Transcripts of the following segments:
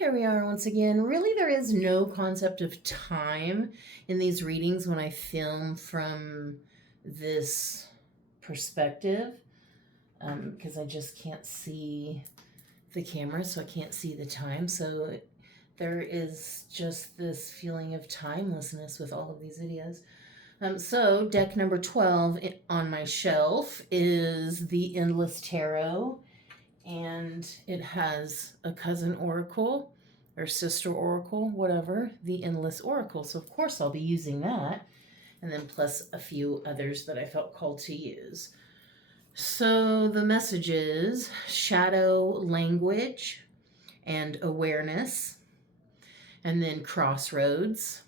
here we are once again. Really, there is no concept of time in these readings when I film from this perspective because I just can't see the camera, so I can't see the time. So there is just this feeling of timelessness with all of these videos. So deck number 12 on my shelf is the Endless Tarot, and it has a cousin oracle or sister oracle, whatever, the Endless Oracle. So of course I'll be using that, and then plus a few others that I felt called to use. So the message is shadow language and awareness, and then crossroads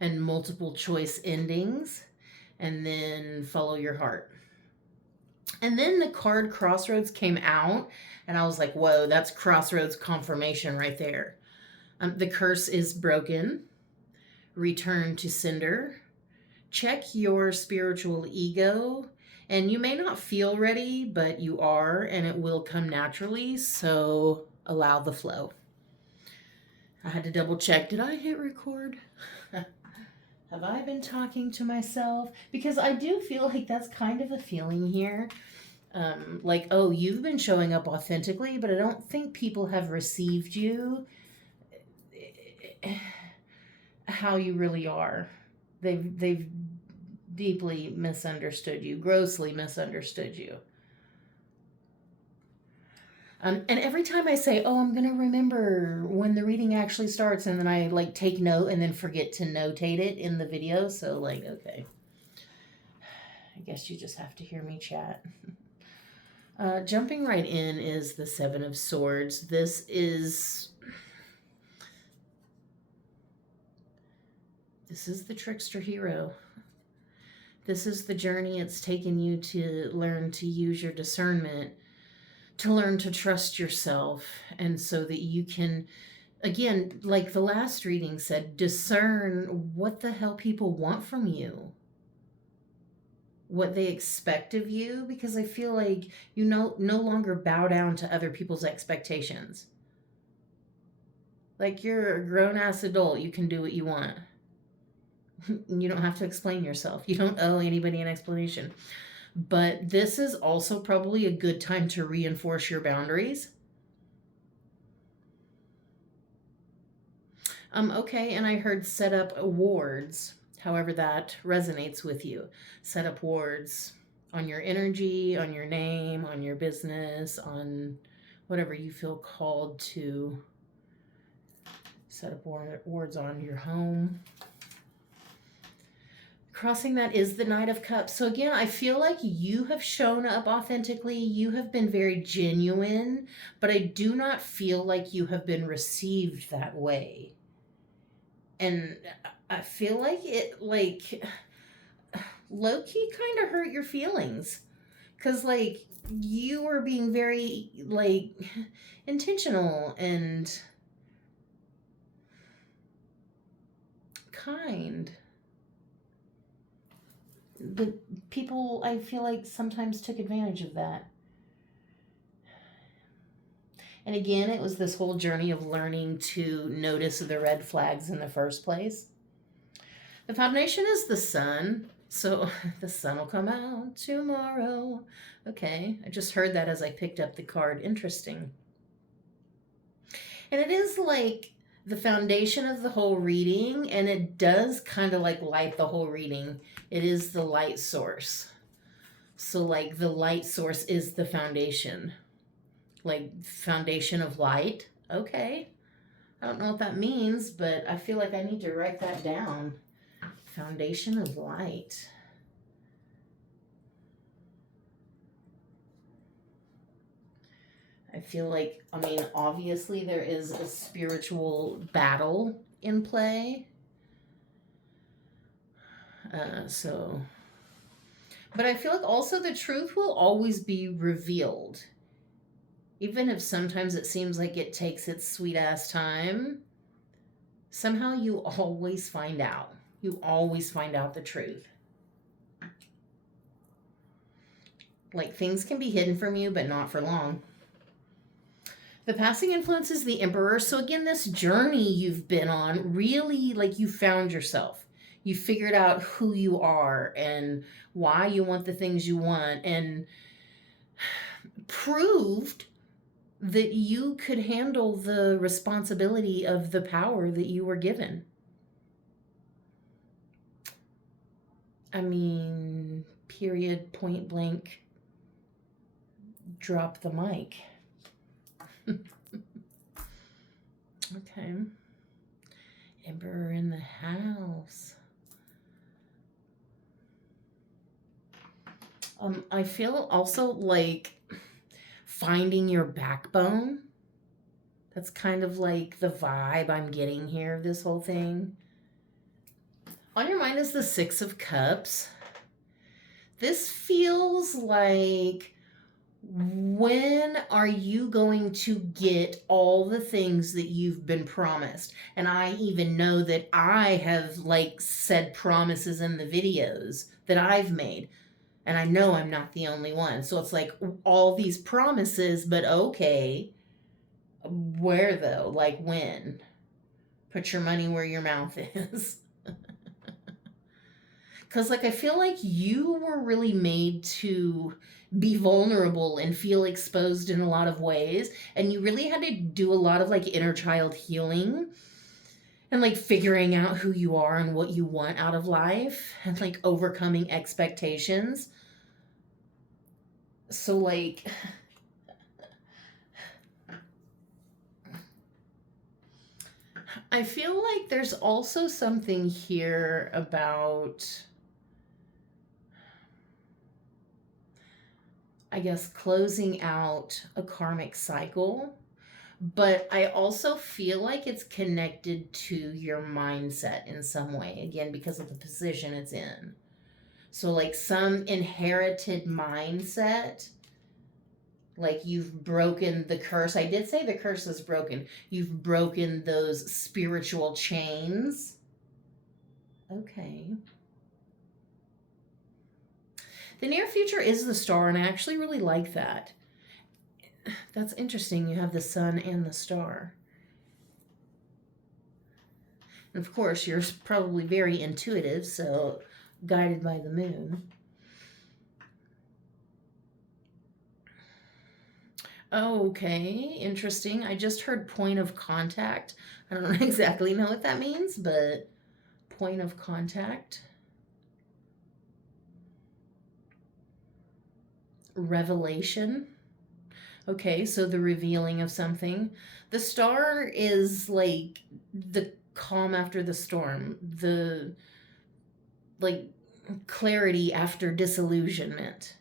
and multiple choice endings, and then follow your heart. And then the card Crossroads came out, and I was like, whoa, that's Crossroads confirmation right there. The curse is broken. Return to sender. Check your spiritual ego. And you may not feel ready, but you are, and it will come naturally. So allow the flow. I had to double check. Did I hit record? Have I been talking to myself? Because I do feel like that's kind of a feeling here. Like, oh, you've been showing up authentically, but I don't think people have received you how you really are. They've deeply misunderstood you, grossly misunderstood you. And every time I say, oh, I'm going to remember when the reading actually starts, and then I like take note and then forget to notate it in the video. So like, okay, I guess you just have to hear me chat. Jumping right in is the Seven of Swords. This is the trickster hero. This is the journey it's taken you to learn to use your discernment, to learn to trust yourself, and so that you can, again, like the last reading said, discern what the hell people want from you, what they expect of you, because I feel like you no longer bow down to other people's expectations. Like, you're a grown-ass adult. You can do what you want. You don't have to explain yourself. You don't owe anybody an explanation. But this is also probably a good time to reinforce your boundaries. Okay, and I heard set up awards, however that resonates with you. Set up wards on your energy, on your name, on your business, on whatever you feel called to set up wards on your home. Crossing that is the Knight of Cups. So again, I feel like you have shown up authentically. You have been very genuine, but I do not feel like you have been received that way. And I feel like it, like, low-key kind of hurt your feelings. Because, like, you were being very, like, intentional and kind. The people, I feel like, sometimes took advantage of that. And again, it was this whole journey of learning to notice the red flags in the first place. The foundation is the sun, so the sun will come out tomorrow. Okay, I just heard that as I picked up the card. Interesting. And it is like the foundation of the whole reading, and it does kind of like light the whole reading. It is the light source. So like the light source is the foundation. Like foundation of light. Okay. I don't know what that means, but I feel like I need to write that down. Foundation of light. I feel like, I mean, obviously there is a spiritual battle in play. But I feel like also the truth will always be revealed. Even if sometimes it seems like it takes its sweet ass time, somehow you always find out. You always find out the truth. Like, things can be hidden from you, but not for long. The passing influence is the Emperor. So again, this journey you've been on, really, like, you found yourself. You figured out who you are and why you want the things you want, and proved that you could handle the responsibility of the power that you were given. I mean, period, point blank, drop the mic. Okay. Emperor in the house. I feel also like finding your backbone. That's kind of like the vibe I'm getting here of this whole thing. On your mind is the Six of Cups. This feels like, when are you going to get all the things that you've been promised? And I even know that I have, like, said promises in the videos that I've made. And I know I'm not the only one. So it's like all these promises, but okay, where though? Like, when? Put your money where your mouth is. Because, like, I feel like you were really made to be vulnerable and feel exposed in a lot of ways. And you really had to do a lot of, like, inner child healing and, like, figuring out who you are and what you want out of life and, like, overcoming expectations. So, like, I feel like there's also something here about, I guess, closing out a karmic cycle. But I also feel like it's connected to your mindset in some way, again, because of the position it's in. So, like, some inherited mindset, like, you've broken the curse. I did say the curse is broken. You've broken those spiritual chains. Okay. The near future is the Star, and I actually really like that. That's interesting. You have the sun and the star. And of course, you're probably very intuitive, so guided by the moon. Okay, interesting. I just heard point of contact. I don't exactly know what that means, but point of contact. Revelation. Okay, so the revealing of something. The star is like the calm after the storm, the, like, clarity after disillusionment.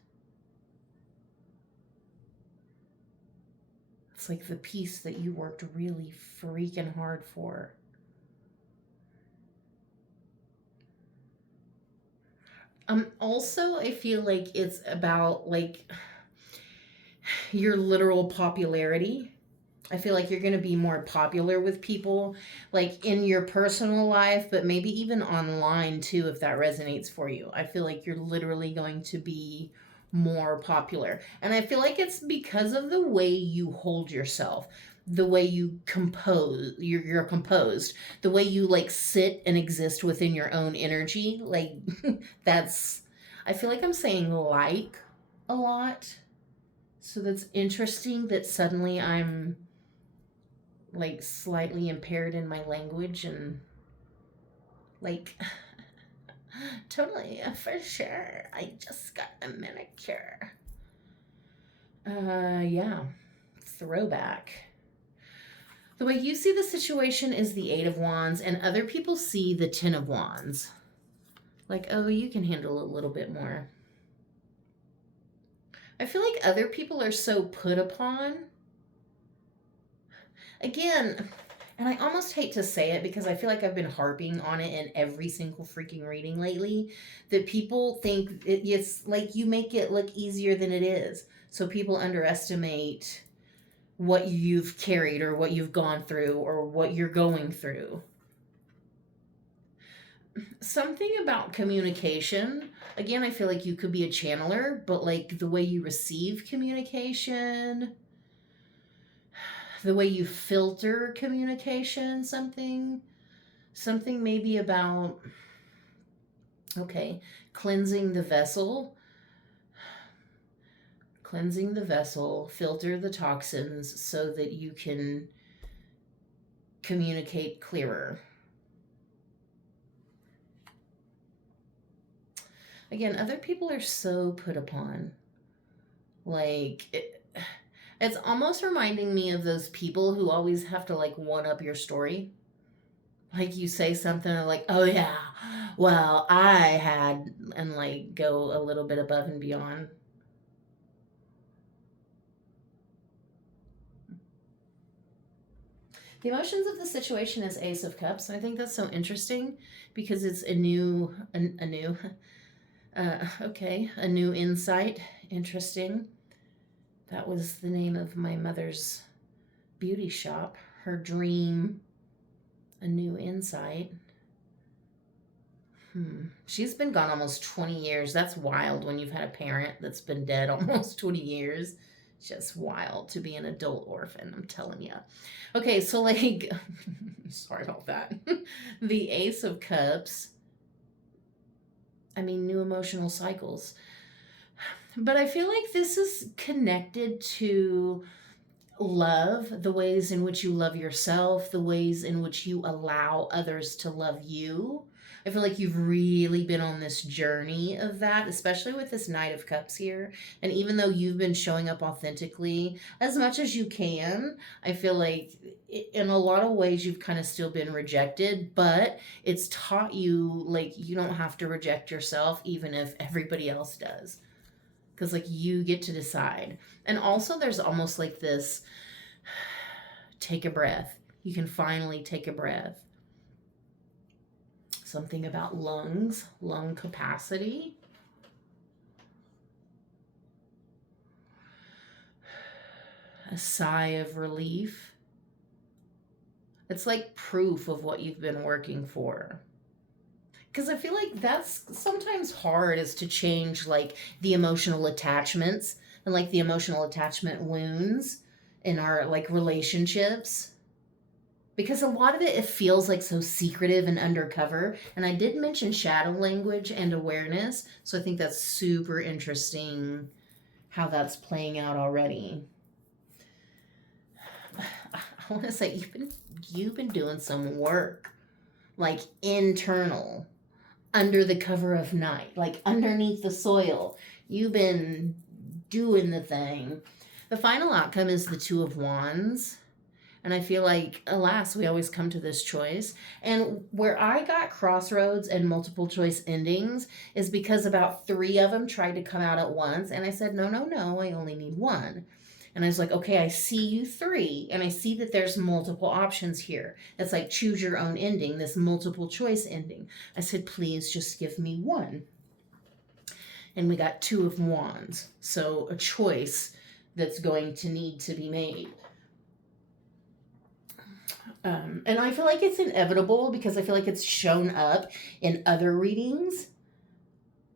It's like the peace that you worked really freaking hard for. Also, I feel like it's about, like, your literal popularity. I feel like you're going to be more popular with people, like, in your personal life, but maybe even online too, if that resonates for you. I feel like you're literally going to be more popular. And I feel like it's because of the way you hold yourself, the way you compose, you're composed, the way you, like, sit and exist within your own energy. Like, that's, I feel like I'm saying like a lot. So that's interesting that suddenly I'm, like, slightly impaired in my language and, like, totally, for sure. I just got a manicure. Yeah. Throwback. The way you see the situation is the Eight of Wands, and other people see the Ten of Wands. Like, oh, you can handle a little bit more. I feel like other people are so put upon. Again, and I almost hate to say it because I feel like I've been harping on it in every single freaking reading lately, that people think it's like you make it look easier than it is. So people underestimate what you've carried or what you've gone through or what you're going through. Something about communication. Again, I feel like you could be a channeler, but, like, the way you receive communication, the way you filter communication, something maybe about, okay, cleansing the vessel, filter the toxins so that you can communicate clearer. Again, other people are so put upon. It's almost reminding me of those people who always have to like one up your story. Like you say something like, oh yeah, well, I had, and like go a little bit above and beyond. The emotions of the situation is Ace of Cups, and I think that's so interesting because it's a new, a new insight. Interesting. That was the name of my mother's beauty shop. Her dream, a new insight. She's been gone almost 20 years. That's wild when you've had a parent that's been dead almost 20 years. Just wild to be an adult orphan, I'm telling you. Okay, so like, sorry about that. The Ace of Cups, I mean, new emotional cycles. But I feel like this is connected to love, the ways in which you love yourself, the ways in which you allow others to love you. I feel like you've really been on this journey of that, especially with this Knight of Cups here. And even though you've been showing up authentically as much as you can, I feel like in a lot of ways you've kind of still been rejected, but it's taught you like you don't have to reject yourself even if everybody else does. Because like you get to decide. And also there's almost like this take a breath. You can finally take a breath. Something about lungs, lung capacity. A sigh of relief. It's like proof of what you've been working for. Because I feel like that's sometimes hard, is to change like the emotional attachments and like the emotional attachment wounds in our like relationships. Because a lot of it feels like so secretive and undercover. And I did mention shadow language and awareness. So I think that's super interesting how that's playing out already. I want to say you've been doing some work, like internal, under the cover of night, like underneath the soil. You've been doing the thing. The final outcome is the Two of Wands. And I feel like, alas, we always come to this choice. And where I got crossroads and multiple choice endings is because about 3 of them tried to come out at once. And I said, no, I only need 1. And I was like, okay, I see you 3. And I see that there's multiple options here. It's like choose your own ending, this multiple choice ending. I said, please just give me 1. And we got 2 of Wands. So a choice that's going to need to be made. And I feel like it's inevitable because I feel like it's shown up in other readings.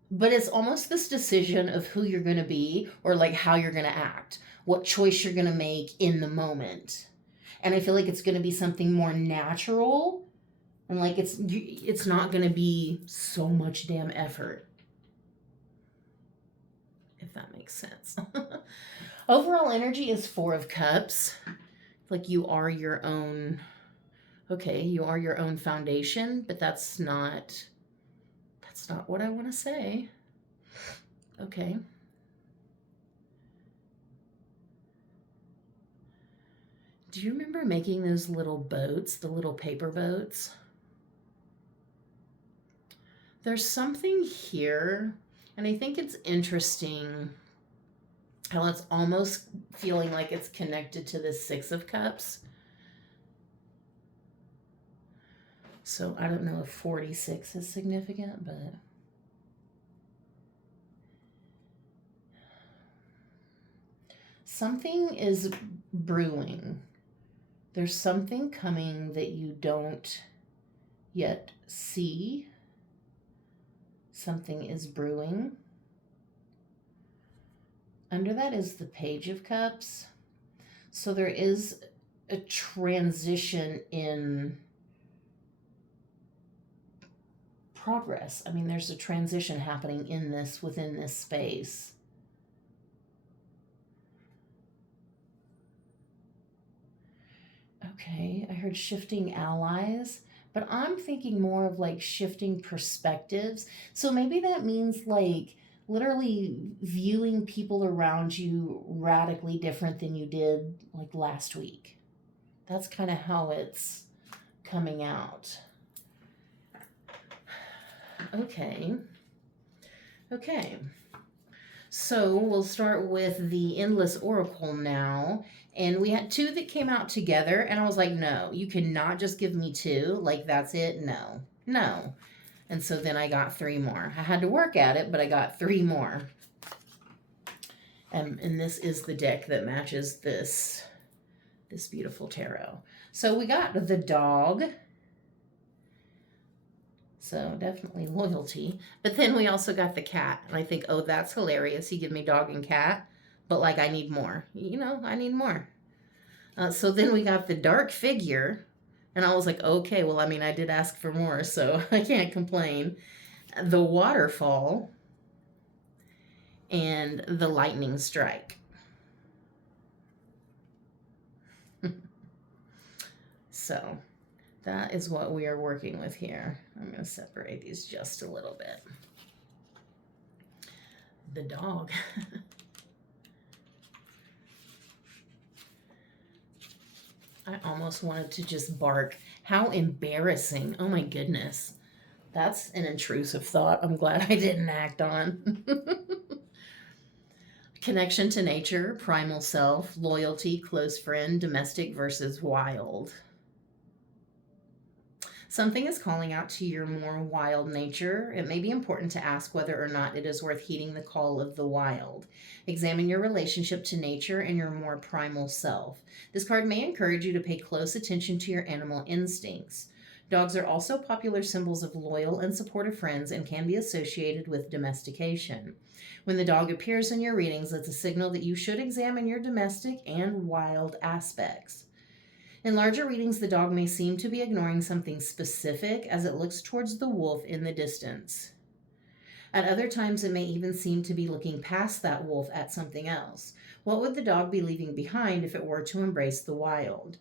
But it's almost this decision of who you're going to be or like how you're going to act, what choice you're going to make in the moment. And I feel like it's going to be something more natural, and like it's not going to be so much damn effort, if that makes sense. Overall energy is 4 of Cups. Like you are your own, okay, you are your own foundation, but that's not what I want to say. Okay. Do you remember making those little boats, the little paper boats? There's something here, and I think it's interesting how it's almost feeling like it's connected to the 6 of Cups. So I don't know if 46 is significant, but something is brewing. There's something coming that you don't yet see. Something is brewing. Under that is the Page of Cups. So there is a transition in progress. I mean, there's a transition happening in this, within this space. Okay, I heard shifting allies, but I'm thinking more of like shifting perspectives. So maybe that means like literally viewing people around you radically different than you did like last week. That's kind of how it's coming out. Okay. Okay. So we'll start with the Endless Oracle now. And we had two that came out together, and I was like, no, you cannot just give me two. Like, that's it. No, no. And so then I got three more. I had to work at it, but I got three more. And this is the deck that matches this beautiful tarot. So we got the dog. So definitely loyalty. But then we also got the cat. And I think, oh, that's hilarious. You give me dog and cat. But like, I need more. You know, I need more. So then we got the dark figure. And I was like, okay, well, I mean, I did ask for more. So I can't complain. The waterfall. And the lightning strike. So that is what we are working with here. I'm going to separate these just a little bit. The dog. I almost wanted to just bark. How embarrassing. Oh my goodness. That's an intrusive thought I'm glad I didn't act on. Connection to nature, primal self, loyalty, close friend, domestic versus wild. Something is calling out to your more wild nature. It may be important to ask whether or not it is worth heeding the call of the wild. Examine your relationship to nature and your more primal self. This card may encourage you to pay close attention to your animal instincts. Dogs are also popular symbols of loyal and supportive friends and can be associated with domestication. When the dog appears in your readings, it's a signal that you should examine your domestic and wild aspects. In larger readings, the dog may seem to be ignoring something specific as it looks towards the wolf in the distance. At other times, it may even seem to be looking past that wolf at something else. What would the dog be leaving behind if it were to embrace the wild?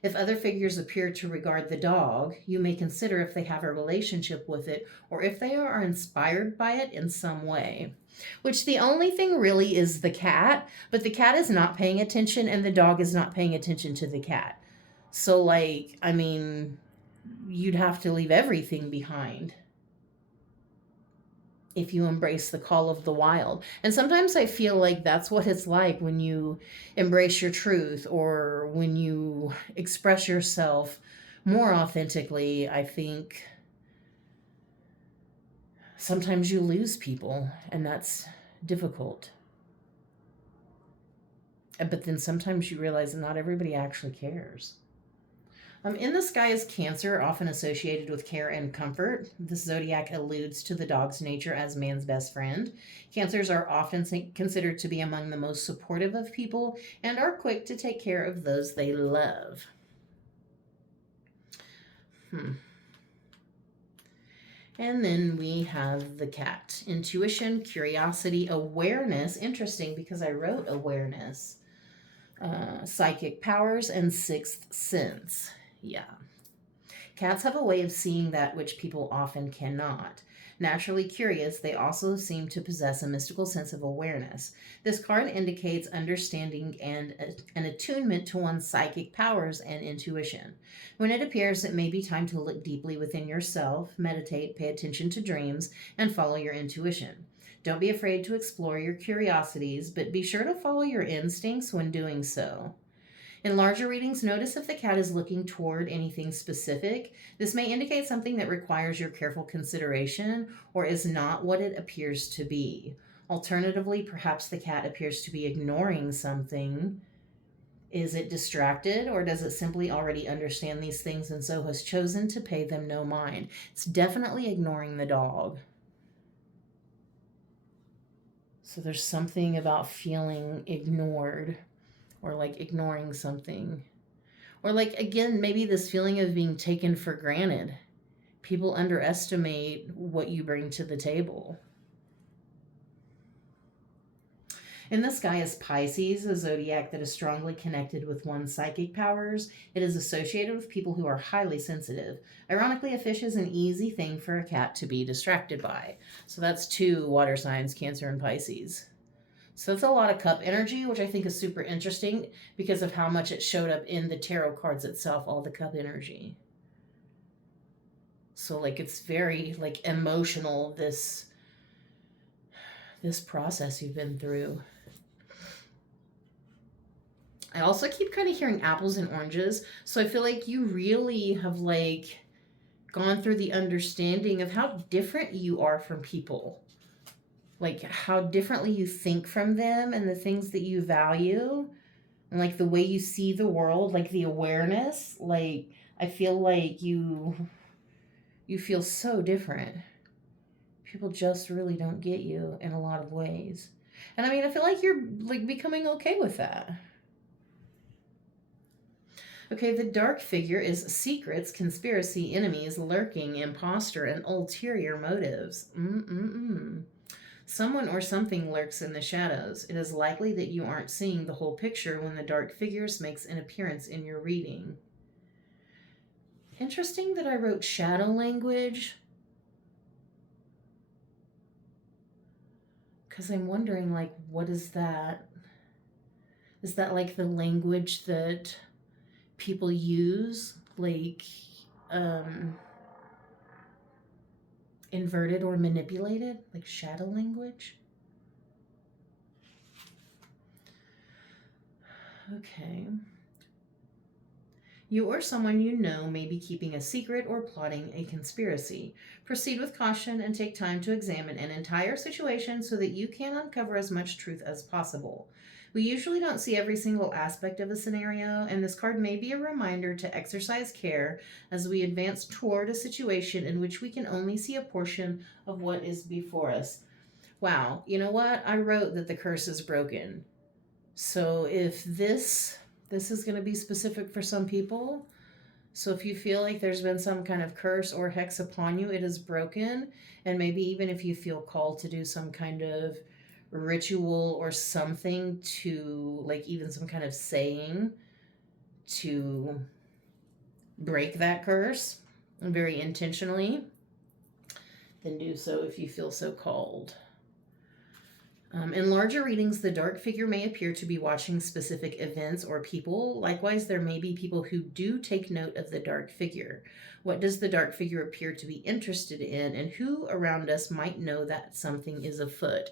If other figures appear to regard the dog, you may consider if they have a relationship with it or if they are inspired by it in some way. Which the only thing really is the cat, but the cat is not paying attention and the dog is not paying attention to the cat. So, like, I mean, you'd have to leave everything behind if you embrace the call of the wild. And sometimes I feel like that's what it's like when you embrace your truth or when you express yourself more authentically. I think sometimes you lose people, and that's difficult. But then sometimes you realize that not everybody actually cares. In the sky is Cancer, often associated with care and comfort. This zodiac alludes to the dog's nature as man's best friend. Cancers are often considered to be among the most supportive of people and are quick to take care of those they love. And then we have the cat. Intuition, curiosity, awareness. Interesting because I wrote awareness. Psychic powers and sixth sense. Yeah. Cats have a way of seeing that which people often cannot. Naturally curious, they also seem to possess a mystical sense of awareness. This card indicates understanding and an attunement to one's psychic powers and intuition. When it appears, it may be time to look deeply within yourself, meditate, pay attention to dreams, and follow your intuition. Don't be afraid to explore your curiosities, but be sure to follow your instincts when doing so. In larger readings, notice if the cat is looking toward anything specific. This may indicate something that requires your careful consideration or is not what it appears to be. Alternatively, perhaps the cat appears to be ignoring something. Is it distracted, or does it simply already understand these things and so has chosen to pay them no mind? It's definitely ignoring the dog. So there's something about feeling ignored or like ignoring something. Or, like, again, maybe this feeling of being taken for granted. People underestimate what you bring to the table. And the sky is Pisces, a zodiac that is strongly connected with one's psychic powers. It is associated with people who are highly sensitive. Ironically, a fish is an easy thing for a cat to be distracted by. So that's 2 water signs, Cancer and Pisces. So that's a lot of cup energy, which I think is super interesting because of how much it showed up in the tarot cards itself, all the cup energy. So, like, it's very, like, emotional, this process you've been through. I also keep kind of hearing apples and oranges. So I feel like you really have, like, gone through the understanding of how different you are from people. Like, how differently you think from them and the things that you value. And, like, the way you see the world, like, the awareness. Like, I feel like you feel so different. People just really don't get you in a lot of ways. And I mean, I feel like you're, like, becoming okay with that. Okay, the dark figure is secrets, conspiracy, enemies, lurking, imposter, and ulterior motives. Someone or something lurks in the shadows. It is likely that you aren't seeing the whole picture when the dark figures makes an appearance in your reading. Interesting that I wrote shadow language, because I'm wondering, like, what is that? Is that, like, the language that people use, like, inverted or manipulated, like shadow language? Okay. You or someone you know may be keeping a secret or plotting a conspiracy. Proceed with caution and take time to examine an entire situation so that you can uncover as much truth as possible. We usually don't see every single aspect of a scenario, and this card may be a reminder to exercise care as we advance toward a situation in which we can only see a portion of what is before us. Wow, you know what? I wrote that the curse is broken. So if this is going to be specific for some people, so if you feel like there's been some kind of curse or hex upon you, it is broken. And maybe even if you feel called to do some kind of ritual or something to, like, even some kind of saying to break that curse very intentionally, then do so if you feel so called. In larger readings, the dark figure may appear to be watching specific events or people. Likewise, there may be people who do take note of the dark figure. What does the dark figure appear to be interested in, and who around us might know that something is afoot?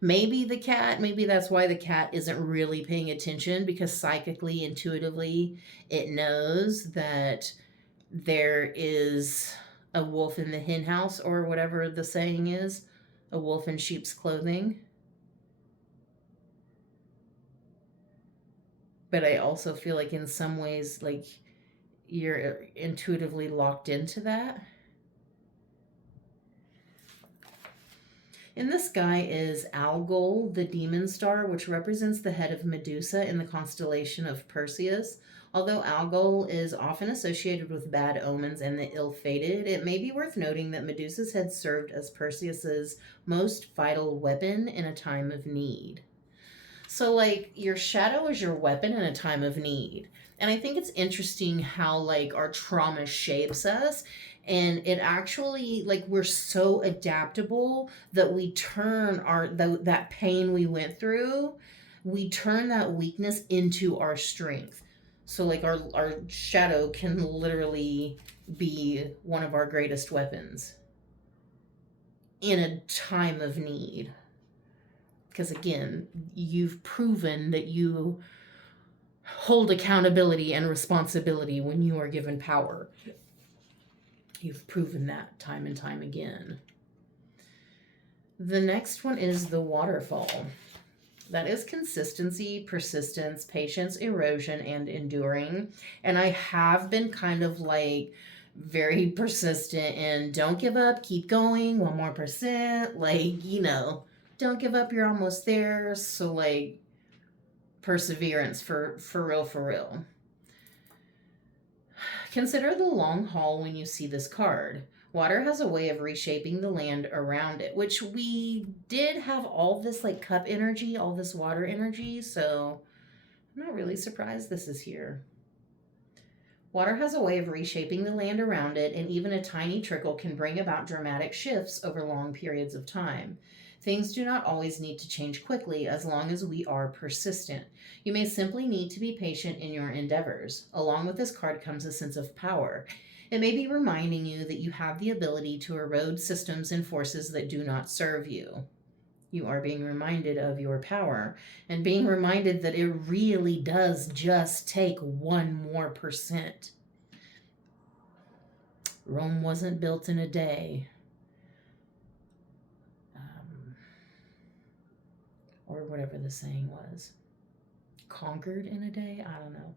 Maybe the cat, maybe that's why the cat isn't really paying attention, because psychically, intuitively, it knows that there is a wolf in the hen house, or whatever the saying is, a wolf in sheep's clothing. But I also feel like in some ways, like, you're intuitively locked into that. In the sky is Algol, the demon star, which represents the head of Medusa in the constellation of Perseus. Although Algol is often associated with bad omens and the ill-fated, it may be worth noting that Medusa's head served as Perseus's most vital weapon in a time of need. So, like, your shadow is your weapon in a time of need. And I think it's interesting how, like, our trauma shapes us. And it actually, like, we're so adaptable that we turn that pain we went through, we turn that weakness into our strength. So, like, our shadow can literally be one of our greatest weapons in a time of need. Because, again, you've proven that you hold accountability and responsibility when you are given power. You've proven that time and time again. The next one is the waterfall. That is consistency, persistence, patience, erosion, and enduring. And I have been kind of, like, very persistent and don't give up, keep going, 1 more percent, like, don't give up, you're almost there. So, like, perseverance for real. Consider the long haul when you see this card. Water has a way of reshaping the land around it, which we did have all this like cup energy, all this water energy, so I'm not really surprised this is here. Water has a way of reshaping the land around it, and even a tiny trickle can bring about dramatic shifts over long periods of time. Things do not always need to change quickly as long as we are persistent. You may simply need to be patient in your endeavors. Along with this card comes a sense of power. It may be reminding you that you have the ability to erode systems and forces that do not serve you. You are being reminded of your power and being reminded that it really does just take 1% more. Rome wasn't built in a day. Or whatever the saying was. Conquered in a day? I don't know.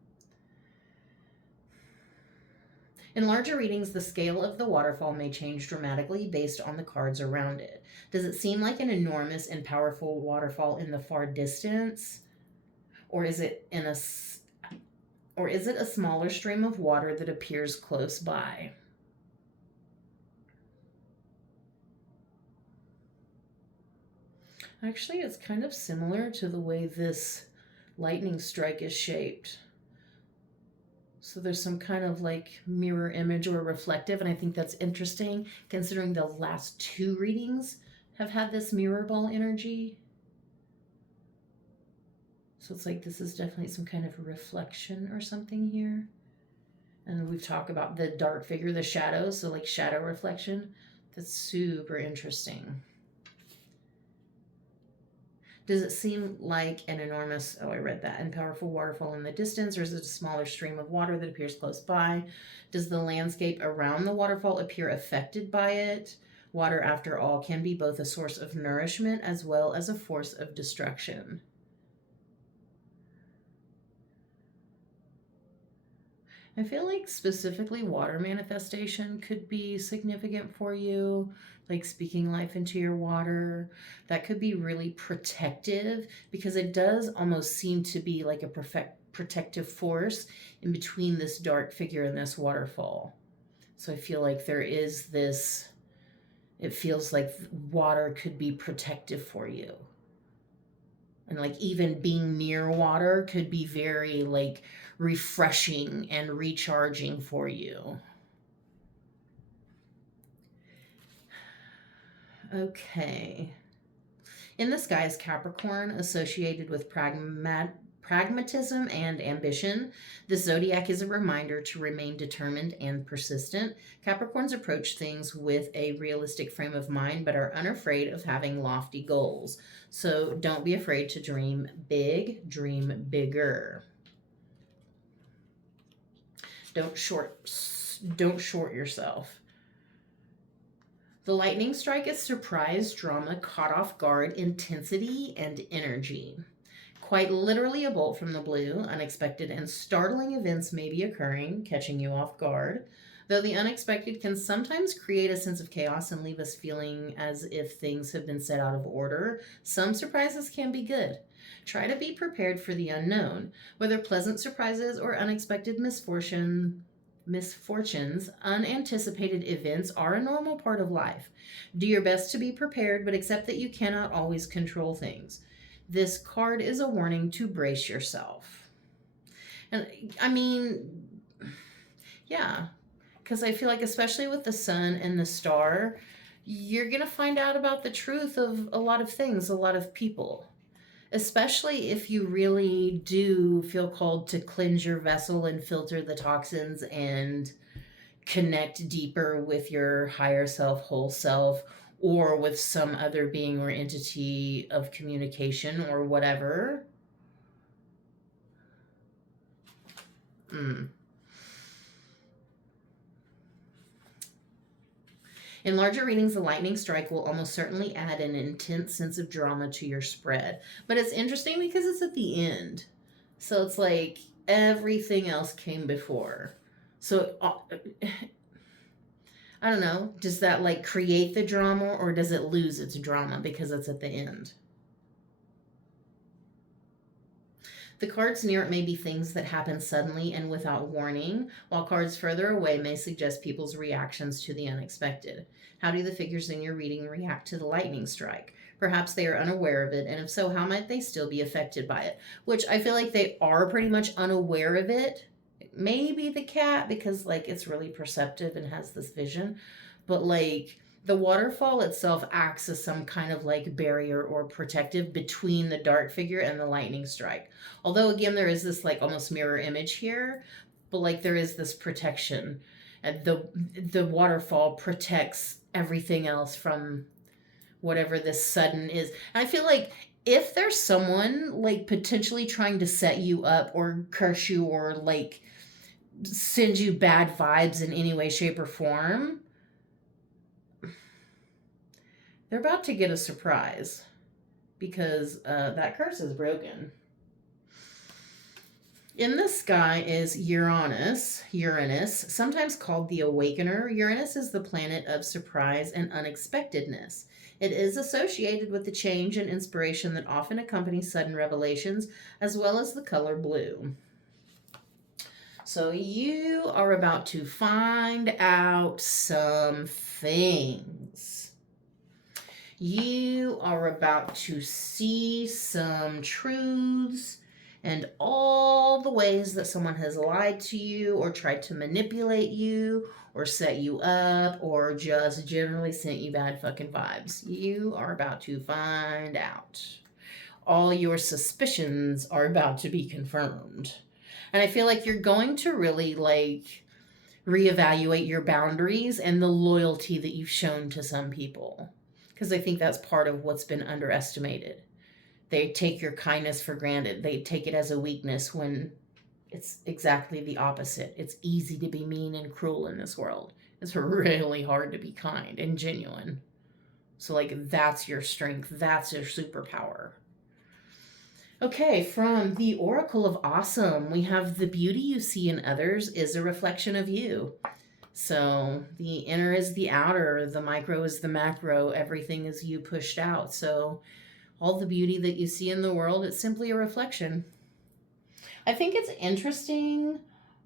In larger readings, the scale of the waterfall may change dramatically based on the cards around it. Does it seem like an enormous and powerful waterfall in the far distance? Or is it a smaller stream of water that appears close by? Actually, it's kind of similar to the way this lightning strike is shaped. So there's some kind of like mirror image or reflective, and I think that's interesting considering the last two readings have had this mirror ball energy. So it's like this is definitely some kind of reflection or something here. And we've talked about the dark figure, the shadow, so like shadow reflection. That's super interesting. Does it seem like an enormous, I read that, and powerful waterfall in the distance, or is it a smaller stream of water that appears close by? Does the landscape around the waterfall appear affected by it? Water, after all, can be both a source of nourishment as well as a force of destruction. I feel like specifically water manifestation could be significant for you, like speaking life into your water. That could be really protective because it does almost seem to be like a protective force in between this dark figure and this waterfall. So I feel like there is this, it feels like water could be protective for you. And like even being near water could be very like refreshing and recharging for you. Okay. In the sky is Capricorn, associated with pragmatism and ambition. The zodiac is a reminder to remain determined and persistent. Capricorns approach things with a realistic frame of mind, but are unafraid of having lofty goals. So don't be afraid to dream big, dream bigger. Don't short yourself. The lightning strike is surprise, drama, caught off guard, intensity, and energy. Quite literally a bolt from the blue, unexpected and startling events may be occurring, catching you off guard. Though the unexpected can sometimes create a sense of chaos and leave us feeling as if things have been set out of order, some surprises can be good. Try to be prepared for the unknown. Whether pleasant surprises or unexpected misfortunes, unanticipated events are a normal part of life. Do your best to be prepared, but accept that you cannot always control things. This card is a warning to brace yourself. And I mean, yeah, because I feel like especially with the sun and the star, you're going to find out about the truth of a lot of things, a lot of people. Especially if you really do feel called to cleanse your vessel and filter the toxins and connect deeper with your higher self, whole self, or with some other being or entity of communication or whatever. In larger readings, the lightning strike will almost certainly add an intense sense of drama to your spread. But it's interesting because it's at the end. So it's like everything else came before. So I don't know. Does that like create the drama or does it lose its drama because it's at the end? The cards near it may be things that happen suddenly and without warning, while cards further away may suggest people's reactions to the unexpected. How do the figures in your reading react to the lightning strike? Perhaps they are unaware of it, and if so, how might they still be affected by it? Which I feel like they are pretty much unaware of it. Maybe the cat, because like it's really perceptive and has this vision, but like the waterfall itself acts as some kind of like barrier or protective between the dark figure and the lightning strike. Although again, there is this like almost mirror image here, but like there is this protection, and the waterfall protects everything else from whatever this sudden is. And I feel like if there's someone like potentially trying to set you up or curse you or like send you bad vibes in any way, shape, or form, they're about to get a surprise because that curse is broken. In the sky is Uranus, sometimes called the Awakener. Uranus is the planet of surprise and unexpectedness. It is associated with the change and inspiration that often accompanies sudden revelations, as well as the color blue. So you are about to find out some things. You are about to see some truths and all the ways that someone has lied to you or tried to manipulate you or set you up or just generally sent you bad fucking vibes. You are about to find out. All your suspicions are about to be confirmed. And I feel like you're going to really like reevaluate your boundaries and the loyalty that you've shown to some people. Because I think that's part of what's been underestimated. They take your kindness for granted. They take it as a weakness when it's exactly the opposite. It's easy to be mean and cruel in this world. It's really hard to be kind and genuine. So like that's your strength. That's your superpower. Okay, from the Oracle of Awesome, we have the beauty you see in others is a reflection of you. So the inner is the outer, the micro is the macro, everything is you pushed out. So all the beauty that you see in the world, it's simply a reflection. I think it's interesting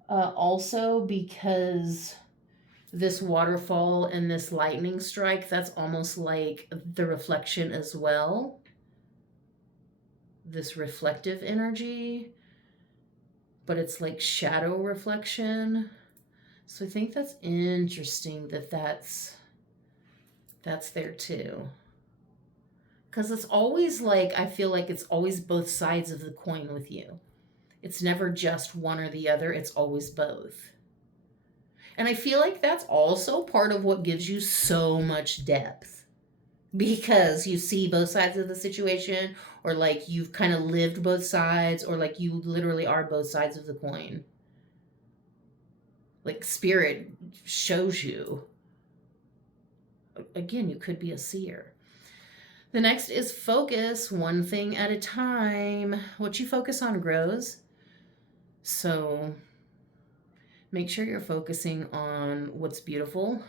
also because this waterfall and this lightning strike, that's almost like the reflection as well. This reflective energy, but it's like shadow reflection. So I think that's interesting that that's there too. Because it's always like, I feel like it's always both sides of the coin with you. It's never just one or the other. It's always both. And I feel like that's also part of what gives you so much depth. Because you see both sides of the situation, or like you've kind of lived both sides, or like you literally are both sides of the coin. Like spirit shows you. Again, you could be a seer. The next is focus one thing at a time. What you focus on grows. So make sure you're focusing on what's beautiful,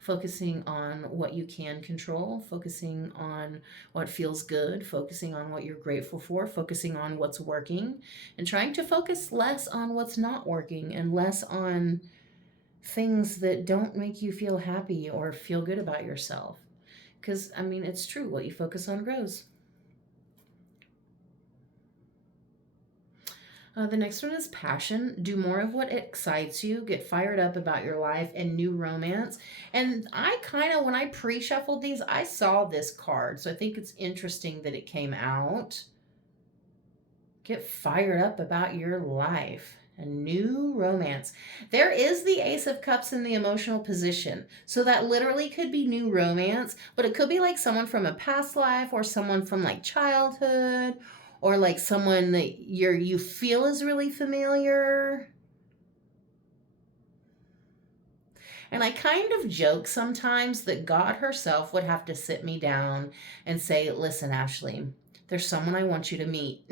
focusing on what you can control, focusing on what feels good, focusing on what you're grateful for, focusing on what's working, and trying to focus less on what's not working and less on things that don't make you feel happy or feel good about yourself. Because, I mean, it's true. What you focus on grows. The next one is passion. Do more of what excites you. Get fired up about your life and new romance. And I kind of, when I pre-shuffled these, I saw this card. So I think it's interesting that it came out. Get fired up about your life. A new romance. There is the Ace of Cups in the emotional position. So that literally could be new romance, but it could be like someone from a past life or someone from like childhood or like someone that you feel is really familiar. And I kind of joke sometimes that God herself would have to sit me down and say, listen, Ashley, there's someone I want you to meet.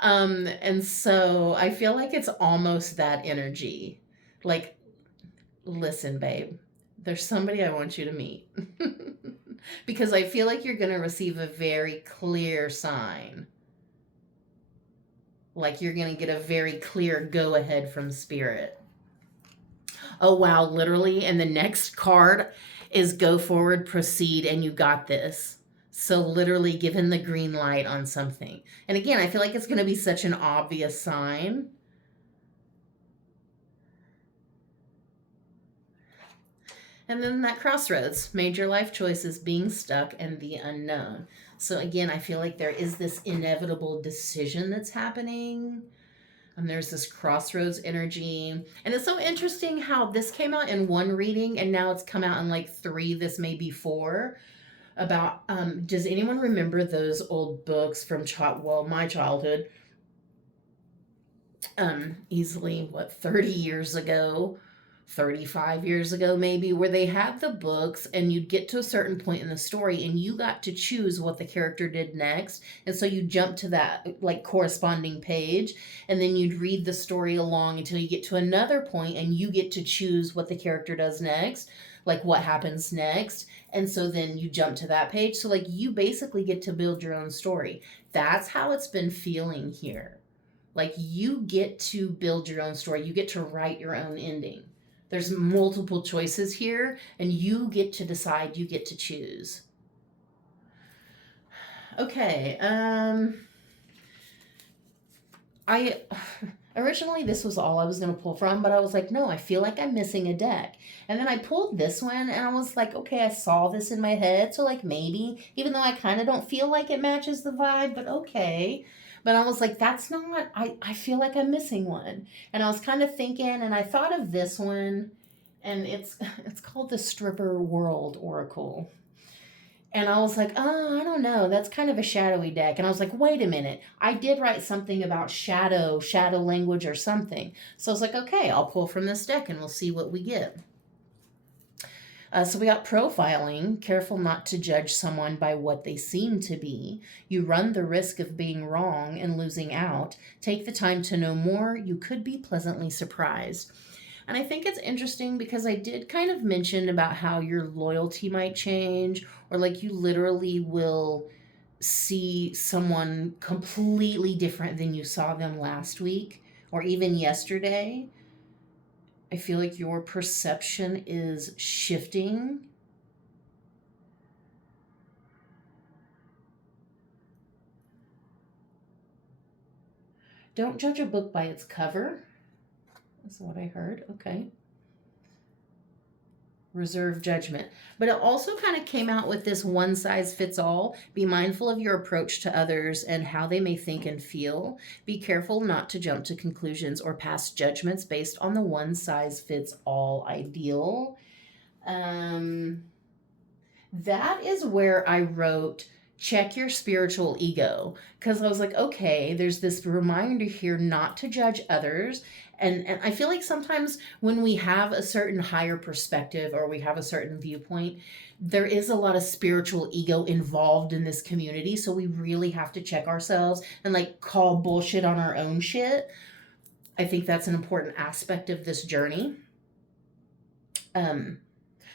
And so I feel like it's almost that energy. Like, listen, babe, there's somebody I want you to meet. Because I feel like you're going to receive a very clear sign. Like you're going to get a very clear go ahead from spirit. Oh, wow, literally. And the next card is go forward, proceed, and you got this. So, literally given the green light on something. And again, I feel like it's going to be such an obvious sign. And then that crossroads, major life choices, being stuck, and the unknown. So, again, I feel like there is this inevitable decision that's happening. And there's this crossroads energy. And it's so interesting how this came out in one reading and now it's come out in like three, this may be four. About, does anyone remember those old books from my childhood? Easily, 30 years ago? 35 years ago maybe, where they had the books and you'd get to a certain point in the story and you got to choose what the character did next, and so you jump to that like corresponding page and then you'd read the story along until you get to another point and you get to choose what the character does next, like what happens next, and so then you jump to that page. So like you basically get to build your own story. That's how it's been feeling here. Like you get to build your own story, you get to write your own ending. There's multiple choices here, and you get to decide, you get to choose. Okay, I originally this was all I was going to pull from, but I was like, no, I feel like I'm missing a deck. And then I pulled this one, and I was like, okay, I saw this in my head, so like maybe, even though I kind of don't feel like it matches the vibe, but okay. But I was like, that's not, I feel like I'm missing one. And I was kind of thinking, and I thought of this one, and it's called the Stripper World Oracle. And I was like, oh, I don't know. That's kind of a shadowy deck. And I was like, wait a minute. I did write something about shadow language or something. So I was like, okay, I'll pull from this deck and we'll see what we get. So we got profiling, careful not to judge someone by what they seem to be. You run the risk of being wrong and losing out. Take the time to know more. You could be pleasantly surprised. And I think it's interesting because I did kind of mention about how your loyalty might change, or like you literally will see someone completely different than you saw them last week or even yesterday. I feel like your perception is shifting. Don't judge a book by its cover. That's what I heard. Okay. Reserve judgment. But it also kind of came out with this one size fits all. Be mindful of your approach to others and how they may think and feel. Be careful not to jump to conclusions or pass judgments based on the one size fits all ideal. That is where I wrote, check your spiritual ego. Because I was like, okay, there's this reminder here not to judge others. And I feel like sometimes when we have a certain higher perspective or we have a certain viewpoint, there is a lot of spiritual ego involved in this community. So we really have to check ourselves and like call bullshit on our own shit. I think that's an important aspect of this journey.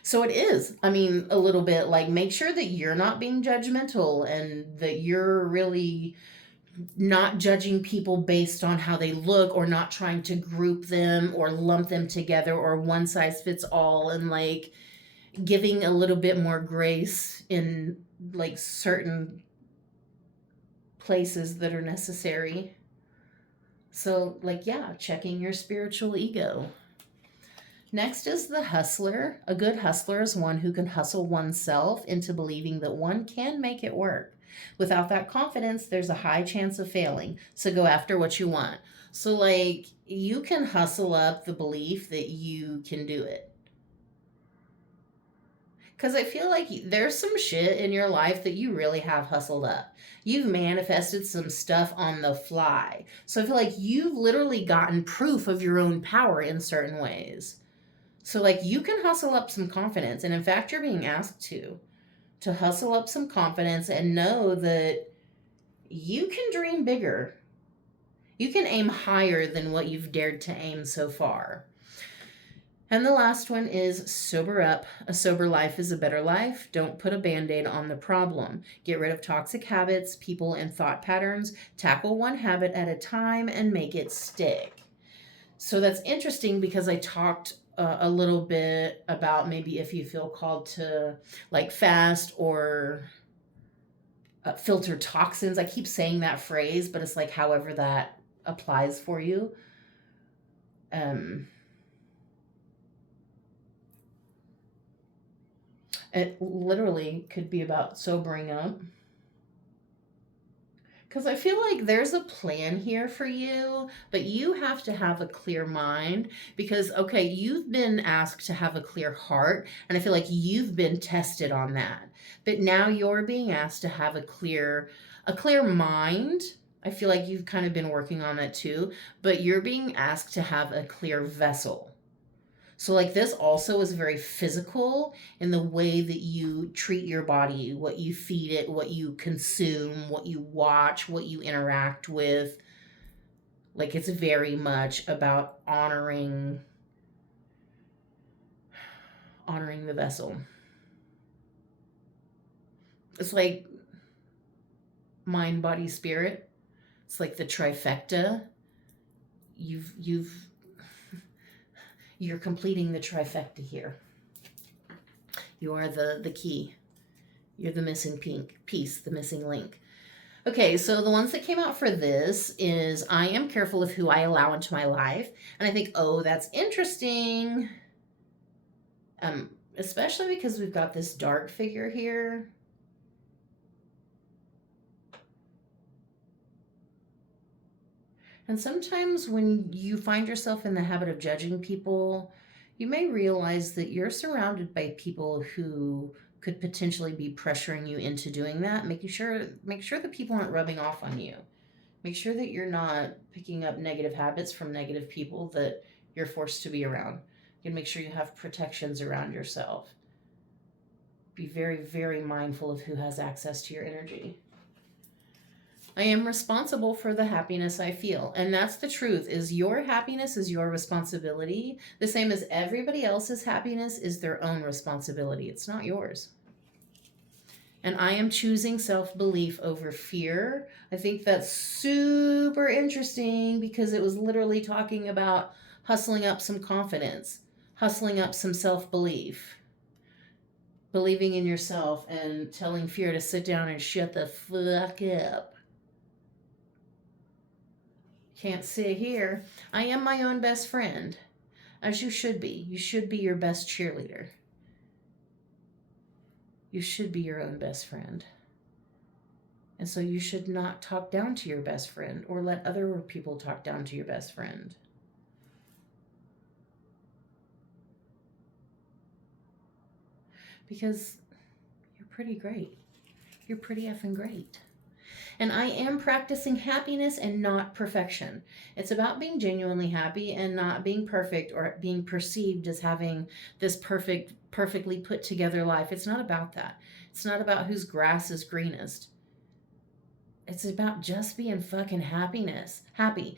So it is, I mean, a little bit like make sure that you're not being judgmental and that you're really not judging people based on how they look, or not trying to group them or lump them together or one size fits all, and like giving a little bit more grace in like certain places that are necessary. So like, yeah, checking your spiritual ego. Next is the hustler. A good hustler is one who can hustle oneself into believing that one can make it work. Without that confidence, there's a high chance of failing. So go after what you want. So like you can hustle up the belief that you can do it. Because I feel like there's some shit in your life that you really have hustled up. You've manifested some stuff on the fly. So I feel like you've literally gotten proof of your own power in certain ways. So like you can hustle up some confidence. And in fact, you're being asked to hustle up some confidence and know that you can dream bigger. You can aim higher than what you've dared to aim so far. And the last one is sober up. A sober life is a better life. Don't put a band-aid on the problem. Get rid of toxic habits, people, and thought patterns. Tackle one habit at a time and make it stick. So that's interesting because I talked a little bit about maybe if you feel called to like fast or filter toxins. I keep saying that phrase, but it's like however that applies for you. It literally could be about sobering up. Because I feel like there's a plan here for you, but you have to have a clear mind. Because, okay, you've been asked to have a clear heart, and I feel like you've been tested on that. But now you're being asked to have a clear mind. I feel like you've kind of been working on that too, but you're being asked to have a clear vessel. So, like, this also is very physical in the way that you treat your body, what you feed it, what you consume, what you watch, what you interact with. Like, it's very much about honoring the vessel. It's like mind, body, spirit. It's like the trifecta. You're completing the trifecta here. You are the key. You're the missing piece, the missing link. Okay, so the ones that came out for this is I am careful of who I allow into my life. And I think, oh, that's interesting. Especially because we've got this dark figure here. And sometimes when you find yourself in the habit of judging people, you may realize that you're surrounded by people who could potentially be pressuring you into doing that. Make sure that people aren't rubbing off on you. Make sure that you're not picking up negative habits from negative people that you're forced to be around. You can make sure you have protections around yourself. Be very, very mindful of who has access to your energy. I am responsible for the happiness I feel. And that's the truth, is your happiness is your responsibility. The same as everybody else's happiness is their own responsibility. It's not yours. And I am choosing self-belief over fear. I think that's super interesting because it was literally talking about hustling up some confidence, hustling up some self-belief, believing in yourself and telling fear to sit down and shut the fuck up. Can't sit here. I am my own best friend, as you should be. You should be your best cheerleader. You should be your own best friend. And so you should not talk down to your best friend or let other people talk down to your best friend. Because you're pretty great. You're pretty effing great. And I am practicing happiness and not perfection. It's about being genuinely happy and not being perfect or being perceived as having this perfectly put together life. It's not about that. It's not about whose grass is greenest. It's about just being fucking happy.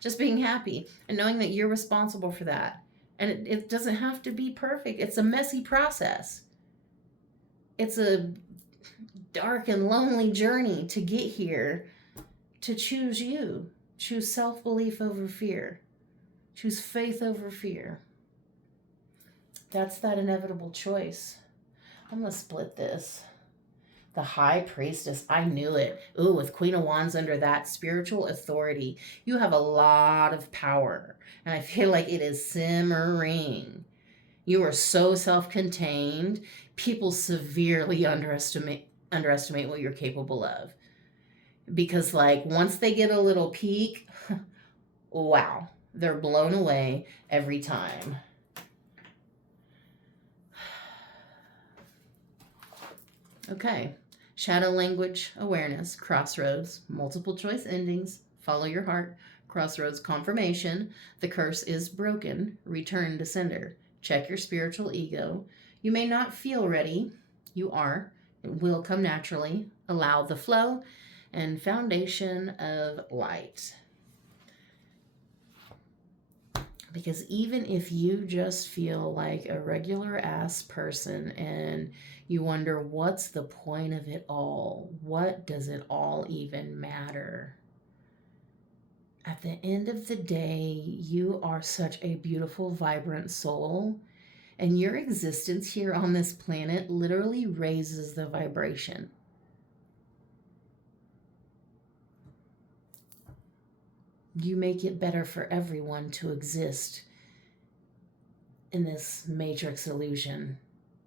Just being happy and knowing that you're responsible for that. And it doesn't have to be perfect. It's a messy process. It's a dark and lonely journey to get here, to choose you. Choose self-belief over fear. Choose faith over fear. That's that inevitable choice. I'm going to split this. The High Priestess. I knew it. Ooh, with Queen of Wands under that spiritual authority. You have a lot of power. And I feel like it is simmering. You are so self-contained. People severely underestimate what you're capable of. Because, like, once they get a little peek, wow, they're blown away every time. Okay. Shadow language awareness, crossroads, multiple choice endings, follow your heart, crossroads confirmation, the curse is broken, return to sender, check your spiritual ego. You may not feel ready, you are. It will come naturally. Allow the flow and foundation of light. Because even if you just feel like a regular ass person and you wonder what's the point of it all, what does it all even matter? At the end of the day, you are such a beautiful, vibrant soul, and your existence here on this planet literally raises the vibration. You make it better for everyone to exist in this matrix illusion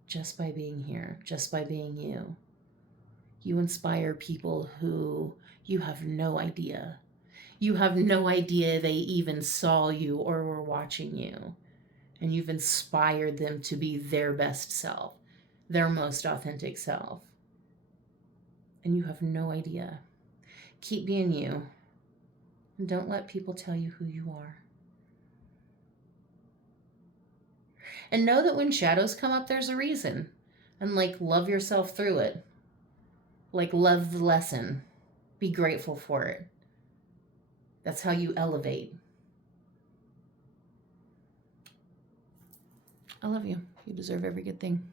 just by being here, just by being you. You inspire people who you have no idea. You have no idea they even saw you or were watching you. And you've inspired them to be their best self, their most authentic self. And you have no idea. Keep being you. And don't let people tell you who you are. And know that when shadows come up, there's a reason. And love yourself through it. Love the lesson. Be grateful for it. That's how you elevate. I love you. You deserve every good thing.